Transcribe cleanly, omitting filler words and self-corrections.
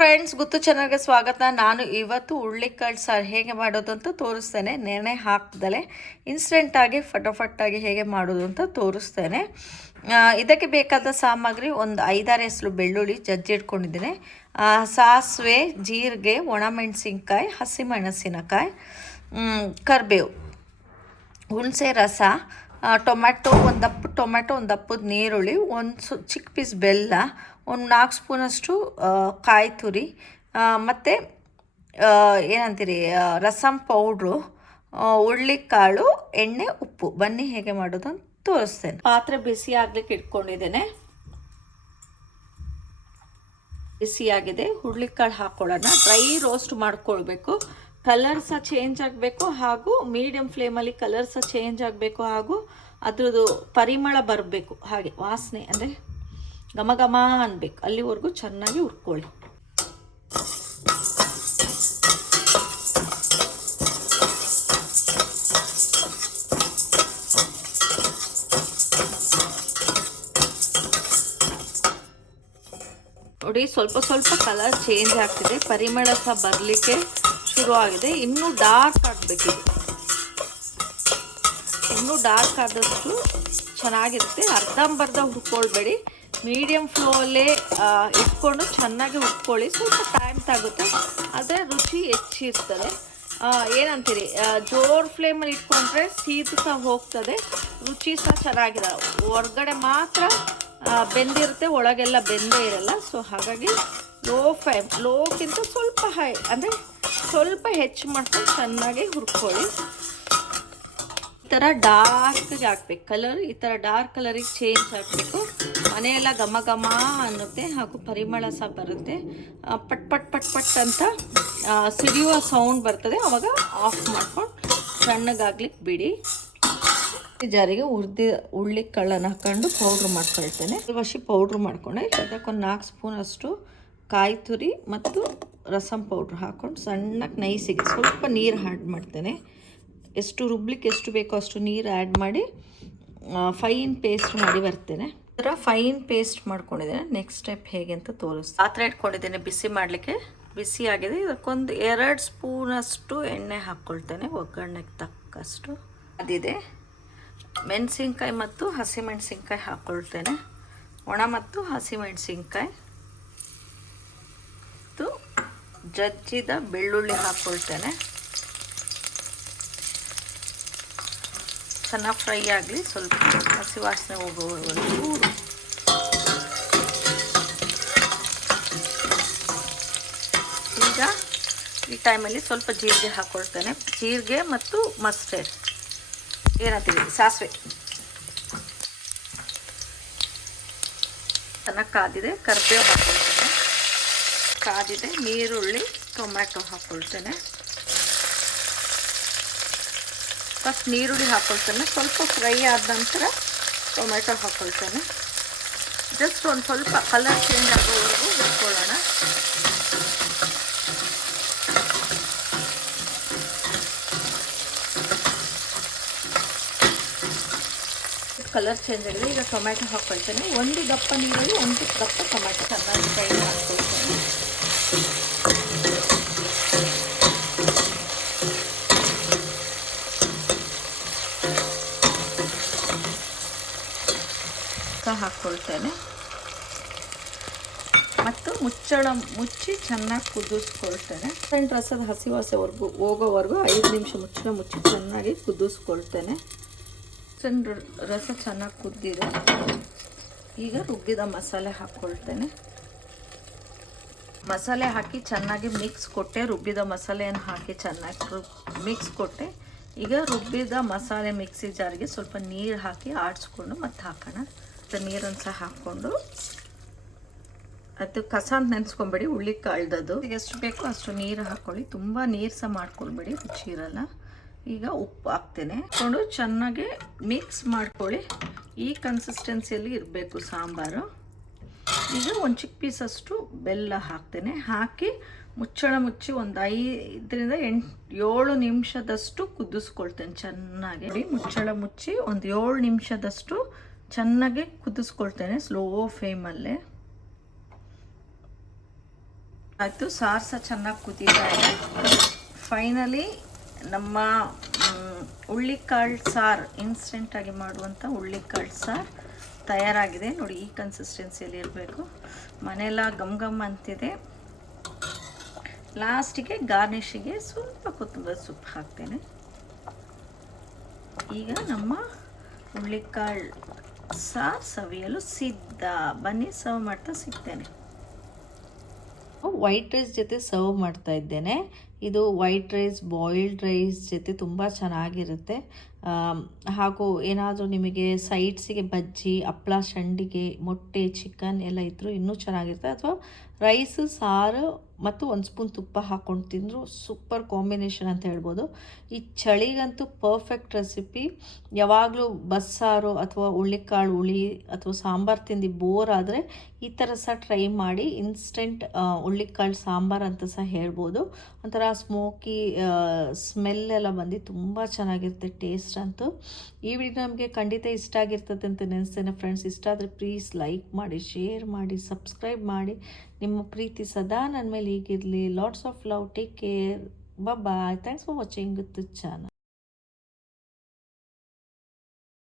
Friends, ಗುತ್ತು ಚಾನಲ್ಗೆ ಸ್ವಾಗತ. ನಾನು ಇವತ್ತು ಹುಳ್ಳಿಕಾಳು ಸಾರು ಹೇಗೆ ಮಾಡೋದು ಅಂತ ತೋರಿಸ್ತೇನೆ. ನೆನೆ ಹಾಕ್ದಲೆ ಇನ್ಸ್ಟೆಂಟಾಗಿ ಫಟಾಫಟ್ಟಾಗಿ ಹೇಗೆ ಮಾಡೋದು ಅಂತ ತೋರಿಸ್ತೇನೆ. ಇದಕ್ಕೆ ಬೇಕಾದ ಸಾಮಗ್ರಿ ಒಂದು 5-6 ಎಸಳು ಬೆಳ್ಳುಳ್ಳಿ ಜಜ್ಜಿಟ್ಕೊಂಡಿದ್ದೀನಿ, ಸಾಸಿವೆ, ಜೀರಿಗೆ, ಒಣಮೆಣಸಿನ್ಕಾಯಿ, ಹಸಿಮೆಣಸಿನಕಾಯಿ, ಕರಿಬೇವು, ಹುಣಸೆ ರಸ, ಟೊಮ್ಯಾಟೊ ಒಂದು ದಪ್ಪದ ನೀರುಳ್ಳಿ, ಒಂದು ಚಿಕ್ಕ ಪೀಸ್ ಬೆಲ್ಲ, ಒಂದು 4 ಸ್ಪೂನಷ್ಟು ಕಾಯಿ ತುರಿ, ಮತ್ತು ಏನಂತೀರಿ ರಸಮ್ ಪೌಡ್ರು, ಹುಳ್ಳಿಕಾಳು, ಎಣ್ಣೆ, ಉಪ್ಪು. ಬನ್ನಿ ಹೇಗೆ ಮಾಡೋದು ಅಂತ ತೋರಿಸ್ತೇನೆ. ಪಾತ್ರೆ ಬಿಸಿ ಆಗ್ಲಿಕ್ಕೆ ಇಟ್ಕೊಂಡಿದ್ದೇನೆ. ಬಿಸಿಯಾಗಿದೆ. ಹುಳ್ಳಿಕಾಳು ಹಾಕ್ಕೊಳ್ಳೋಣ. ಡ್ರೈ ರೋಸ್ಟ್ ಮಾಡ್ಕೊಳ್ಬೇಕು. ಕಲರ್ ಸಹ ಚೇಂಜ್ ಆಗಬೇಕು, ಹಾಗೂ ಮೀಡಿಯಮ್ ಫ್ಲೇಮಲ್ಲಿ ಕಲರ್ ಸಹ ಚೇಂಜ್ ಆಗಬೇಕು, ಹಾಗೂ ಅದ್ರದ್ದು ಪರಿಮಳ ಬರಬೇಕು. ಹಾಗೆ ವಾಸನೆ ಅಂದರೆ ಘಮ ಘಮ ಅನ್ಬೇಕು. ಅಲ್ಲಿವರೆಗೂ ಚೆನ್ನಾಗಿ ಹುರ್ಕೊಳ್ಳಿ. ನೋಡಿ, ಸ್ವಲ್ಪ ಕಲರ್ ಚೇಂಜ್ ಆಗ್ತಿದೆ, ಪರಿಮಳ ಸಹ ಬರಲಿಕ್ಕೆ ಶುರು ಆಗಿದೆ. ಇನ್ನೂ ಡಾರ್ಕ್ ಆಗಬೇಕಿದೆ. ಇನ್ನೂ ಡಾರ್ಕ್ ಆದಷ್ಟು ಚೆನ್ನಾಗಿರುತ್ತೆ. ಅರ್ಧಂಬರ್ಧ ಹುರ್ಕೊಳ್ಬೇಡಿ, ಮೀಡಿಯಮ್ ಫ್ಲೋಲ್ಲೇ ಇಟ್ಕೊಂಡು ಚೆನ್ನಾಗಿ ಹುರ್ಕೊಳ್ಳಿ. ಸ್ವಲ್ಪ ಟೈಮ್ ತಾಗುತ್ತೆ, ಆದರೆ ರುಚಿ ಹೆಚ್ಚಿರ್ತದೆ. ಏನಂತೀರಿ, ಜೋರ್ ಫ್ಲೇಮಲ್ಲಿ ಇಟ್ಕೊಂಡ್ರೆ ಸೀದು ಸಹ ಹೋಗ್ತದೆ, ರುಚಿ ಸಹ ಚೆನ್ನಾಗಿರಲ್ಲ. ಹೊರಗಡೆ ಮಾತ್ರ ಬೆಂದಿರುತ್ತೆ, ಒಳಗೆಲ್ಲ ಬೆಂದೇ ಇರಲ್ಲ. ಸೊ ಹಾಗಾಗಿ ಲೋಕ್ಕಿಂತ ಸ್ವಲ್ಪ ಹೈ ಅಂದರೆ ಸ್ವಲ್ಪ ಹೆಚ್ಚು ಮಾಡ್ಕೊಂಡು ಚೆನ್ನಾಗಿ ಹುರ್ಕೊಳ್ಳಿ. ಈ ಥರ ಡಾರ್ಕ್ಗೆ ಹಾಕ್ಬೇಕು ಕಲರ್. ಈ ಥರ ಡಾರ್ಕ್ ಕಲರಿಗೆ ಚೇಂಜ್ ಆಗಬೇಕು. ಮನೆಯೆಲ್ಲ ಘಮ ಘಮ ಅನ್ನುತ್ತೆ, ಹಾಗೂ ಪರಿಮಳ ಸಹ ಬರುತ್ತೆ. ಪಟ್ ಪಟ್ ಪಟ್ ಪಟ್ ಅಂತ ಸಿಡಿಯುವ ಸೌಂಡ್ ಬರ್ತದೆ. ಆವಾಗ ಆಫ್ ಮಾಡ್ಕೊಂಡು ಸಣ್ಣಗಾಗ್ಲಿಕ್ಕೆ ಬಿಡಿ. ಜಾರಿಗೆ ಹುಳ್ಳಿಕಾಳನ್ನು ಹಾಕೊಂಡು ಪೌಡ್ರ್ ಮಾಡ್ಕೊಳ್ತೇನೆ. ಪೌಡ್ರ್ ಮಾಡ್ಕೊಂಡೆ. ಅದಕ್ಕೊಂದು 4 ಸ್ಪೂನಷ್ಟು ಕಾಯಿ ತುರಿ ಮತ್ತು ರಸಮ್ ಪೌಡ್ರ್ ಹಾಕ್ಕೊಂಡು ಸಣ್ಣಕ್ಕೆ ನೈಸಿಗೆ ಸ್ವಲ್ಪ ನೀರು ಆ್ಯಡ್ ಮಾಡ್ತೇನೆ. ಎಷ್ಟು ರುಬ್ಲಿಕ್ಕೆ ಎಷ್ಟು ಬೇಕೋ ಅಷ್ಟು ನೀರು ಆ್ಯಡ್ ಮಾಡಿ ಫೈನ್ ಪೇಸ್ಟ್ ಮಾಡಿ ಬರ್ತೇನೆ. ಈ ಥರ ಫೈನ್ ಪೇಸ್ಟ್ ಮಾಡ್ಕೊಂಡಿದ್ದೇನೆ. ನೆಕ್ಸ್ಟ್ ಸ್ಟೆಪ್ ಹೇಗೆ ಅಂತ ತೋರಿಸ್ತೀನಿ. ಪಾತ್ರೆ ಇಟ್ಕೊಂಡಿದ್ದೇನೆ ಬಿಸಿ ಮಾಡಲಿಕ್ಕೆ. ಬಿಸಿ ಆಗಿದೆ. ಇದಕ್ಕೊಂದು 2 ಸ್ಪೂನಷ್ಟು ಎಣ್ಣೆ ಹಾಕ್ಕೊಳ್ತೇನೆ, ಒಗ್ಗರಣೆಗೆ ತಕ್ಕಷ್ಟು. ಅದಿದೆ. ಮೆಣಸಿನ್ಕಾಯಿ ಮತ್ತು ಹಸಿಮೆಣಸಿನ್ಕಾಯಿ ಹಾಕ್ಕೊಳ್ತೇನೆ. ಒಣ ಮತ್ತು ಹಸಿಮೆಣಸಿನ್ಕಾಯಿ ಮತ್ತು ಜಜ್ಜಿದ ಬೆಳ್ಳುಳ್ಳಿ ಹಾಕ್ಕೊಳ್ತೇನೆ. ಚೆನ್ನಾಗಿ ಫ್ರೈ ಆಗಲಿ, ಸ್ವಲ್ಪ ಹಸಿ ವಾಸನೆ ಹೋಗೋವರೆಗೂ. ಈಗ ಈ ಟೈಮಲ್ಲಿ ಸ್ವಲ್ಪ ಜೀರಿಗೆ ಹಾಕ್ಕೊಳ್ತೇನೆ. ಜೀರಿಗೆ ಮತ್ತು ಮಸ್ಟರ್ಡ್ ಏನಂತೀವಿ ಸಾಸಿವೆ. ಚೆನ್ನಾಗಿ ಕಾದಿದೆ. ಕರಿಬೇವು ಹಾಕ್ಕೊಳ್ತೇನೆ. ಕಾದಿದೆ. ನೀರುಳ್ಳಿ, ಟೊಮ್ಯಾಟೊ ಹಾಕ್ಕೊಳ್ತೇನೆ. ಫಸ್ಟ್ ನೀರುಳ್ಳಿ ಹಾಕ್ಕೊಳ್ತೇನೆ. ಸ್ವಲ್ಪ ಫ್ರೈ ಆದ ನಂತರ ಟೊಮೆಟೊ ಹಾಕ್ಕೊಳ್ತೇನೆ. ಜಸ್ಟ್ ಒಂದು ಸ್ವಲ್ಪ ಕಲರ್ ಚೇಂಜ್ ಆಗೋವರೆಗೂ ಹುರ್ಕೊಳ್ಳೋಣ. ಕಲರ್ ಚೇಂಜ್ ಆಗಿದೆ. ಈಗ ಟೊಮೆಟೊ ಹಾಕ್ಕೊಳ್ತೇನೆ. 1 ದಪ್ಪ ನೀರುಳ್ಳಿ, 1 ದಪ್ಪ ಟೊಮೆಟೊ ಚೆನ್ನಾಗಿ ಫ್ರೈ ಮಾಡ್ಕೊಳ್ತೇನೆ. ಹಾಕ್ಕೊಳ್ತೇನೆ ಮತ್ತು ಮುಚ್ಚಿ ಚೆನ್ನಾಗಿ ಕುದಿಸ್ಕೊಳ್ತೇನೆ. ರಸದ ಹಸಿ ವಾಸನೆವರೆಗೂ ಹೋಗೋವರೆಗೂ 5 ನಿಮಿಷ ಮುಚ್ಚಿ ಚೆನ್ನಾಗಿ ಕುದಿಸ್ಕೊಳ್ತೇನೆ. ರಸ ಚೆನ್ನಾಗಿ ಕುದ್ದಿದೆ. ಈಗ ರುಬ್ಬಿದ ಮಸಾಲೆ ಹಾಕ್ಕೊಳ್ತೇನೆ. ಮಸಾಲೆ ಹಾಕಿ ಚೆನ್ನಾಗಿ ಮಿಕ್ಸ್ ಕೊಟ್ಟೆ. ರುಬ್ಬಿದ ಮಸಾಲೆಯನ್ನು ಹಾಕಿ ಚೆನ್ನಾಗಿ ಮಿಕ್ಸ್ ಕೊಟ್ಟೆ. ಈಗ ರುಬ್ಬಿದ ಮಸಾಲೆ ಮಿಕ್ಸಿ ಜಾರಿಗೆ ಸ್ವಲ್ಪ ನೀರು ಹಾಕಿ ಆಡಿಸ್ಕೊಂಡು ಮತ್ತೆ ಹಾಕೋಣ. ನೀರನ್ನು ಸಹ ಹಾಕ್ಕೊಂಡು ಅದು ಕಸ ಅಂತ ನೆನೆಸ್ಕೊಂಬೇಡಿ, ಹುಳ್ಳಿಕಾಳ್ದದು. ಎಷ್ಟು ಬೇಕೋ ಅಷ್ಟು ನೀರು ಹಾಕ್ಕೊಳ್ಳಿ. ತುಂಬ ನೀರು ಸಹ ಮಾಡ್ಕೊಳ್ಬೇಡಿ, ರುಚಿ ಇರಲ್ಲ. ಈಗ ಉಪ್ಪು ಹಾಕ್ತೇನೆ. ಹಾಕ್ಕೊಂಡು ಚೆನ್ನಾಗಿ ಮಿಕ್ಸ್ ಮಾಡ್ಕೊಳ್ಳಿ. ಈ ಕನ್ಸಿಸ್ಟೆನ್ಸಿಯಲ್ಲಿ ಇರಬೇಕು ಸಾಂಬಾರು. ಈಗ ಒಂದು ಚಿಕ್ಕ ಪೀಸಷ್ಟು ಬೆಲ್ಲ ಹಾಕ್ತೇನೆ. ಹಾಕಿ ಮುಚ್ಚಿ ಒಂದು 5-7 ನಿಮಿಷದಷ್ಟು ಕುದಿಸ್ಕೊಳ್ತೇನೆ ಚೆನ್ನಾಗಿ. ಮುಚ್ಚಿ ಒಂದು 7 ನಿಮಿಷದಷ್ಟು ಚೆನ್ನಾಗಿ ಕುದಿಸ್ಕೊಳ್ತೇನೆ ಸ್ಲೋ ಫ್ಲೇಮಲ್ಲೇ. ಆಯಿತು, ಸಾರು ಸಹ ಚೆನ್ನಾಗಿ ಕುದೀತಾ ಇದೆ. ಫೈನಲಿ ನಮ್ಮ ಹುಳ್ಳಿಕಾಳು ಸಾರು, ಇನ್ಸ್ಟೆಂಟಾಗಿ ಮಾಡುವಂಥ ಹುಳ್ಳಿಕಾಳು ಸಾರು ತಯಾರಾಗಿದೆ. ನೋಡಿ, ಈ ಕನ್ಸಿಸ್ಟೆನ್ಸಿಯಲ್ಲಿ ಇರಬೇಕು. ಮನೆಯೆಲ್ಲ ಘಮ್ ಘಮ್ ಅಂತಿದೆ. ಲಾಸ್ಟಿಗೆ ಗಾರ್ನಿಷಿಗೆ ಸ್ವಲ್ಪ ಕೊತ್ತಂಬರಿ ಸೊಪ್ಪು ಹಾಕ್ತೇನೆ. ಈಗ ನಮ್ಮ ಹುಳ್ಳಿಕಾಳು ಸಾರು ಸವಿಯಲು ಸಿದ್ಧ. ಬನ್ನಿ, ಸರ್ವ್ ಮಾಡ್ತಾ ಸಿಗ್ತೇನೆ. ವೈಟ್ ರೈಸ್ ಜೊತೆ ಸರ್ವ್ ಮಾಡ್ತಾ ಇದ್ದೇನೆ. ಇದು ವೈಟ್ ರೈಸ್ ಬಾಯ್ಲ್ಡ್ ರೈಸ್ ಜೊತೆ ತುಂಬ ಚೆನ್ನಾಗಿರುತ್ತೆ. ಹಾಗೂ ಏನಾದರೂ ನಿಮಗೆ ಸೈಡ್ಸಿಗೆ ಬಜ್ಜಿ, ಹಪ್ಪಳ, ಸಂಡಿಗೆ, ಮೊಟ್ಟೆ, ಚಿಕನ್ ಎಲ್ಲ ಇದ್ದರೂ ಇನ್ನೂ ಚೆನ್ನಾಗಿರುತ್ತೆ. ಅಥವಾ ರೈಸು, ಸಾರು ಮತ್ತು ಒಂದು ಸ್ಪೂನ್ ತುಪ್ಪ ಹಾಕ್ಕೊಂಡು ತಿಂದರೂ ಸೂಪರ್ ಕಾಂಬಿನೇಷನ್ ಅಂತ ಹೇಳ್ಬೋದು. ಈ ಚಳಿಗಂತೂ ಪರ್ಫೆಕ್ಟ್ ರೆಸಿಪಿ. ಯಾವಾಗಲೂ ಬಸ್ಸಾರು ಅಥವಾ ಹುಳ್ಳಿಕಾಳು ಹುಳಿ ಅಥವಾ ಸಾಂಬಾರು ತಿಂದು ಬೋರ್ ಆದರೆ ಈ ಥರ ಸಹ ಟ್ರೈ ಮಾಡಿ. ಇನ್ಸ್ಟೆಂಟ್ ಹುಳ್ಳಿಕಾಳು ಸಾಂಬಾರು ಅಂತ ಸಹ ಹೇಳ್ಬೋದು. ಒಂಥರ ಸ್ಮೋಕಿ ಸ್ಮೆಲ್ ಎಲ್ಲ ಬಂದು ತುಂಬ ಚೆನ್ನಾಗಿರುತ್ತೆ ಟೇಸ್ಟ್ ಅಂತೂ. ಈ ವಿಡಿಯೋ ನಮಗೆ ಖಂಡಿತ ಇಷ್ಟ ಆಗಿರ್ತದೆ ಅಂತ ನೆನೆಸ್ತೇನೆ ಫ್ರೆಂಡ್ಸ್. ಇಷ್ಟ ಆದರೆ ಪ್ಲೀಸ್ ಲೈಕ್ ಮಾಡಿ, ಶೇರ್ ಮಾಡಿ, ಸಬ್ಸ್ಕ್ರೈಬ್ ಮಾಡಿ. ನಿಮ್ಮ ಪ್ರೀತಿ ಸದಾ ನನ್ನ ಮೇಲೆ ಹೀಗಿರಲಿ. Lots of love. Take care. Bye. Thanks for watching with channel.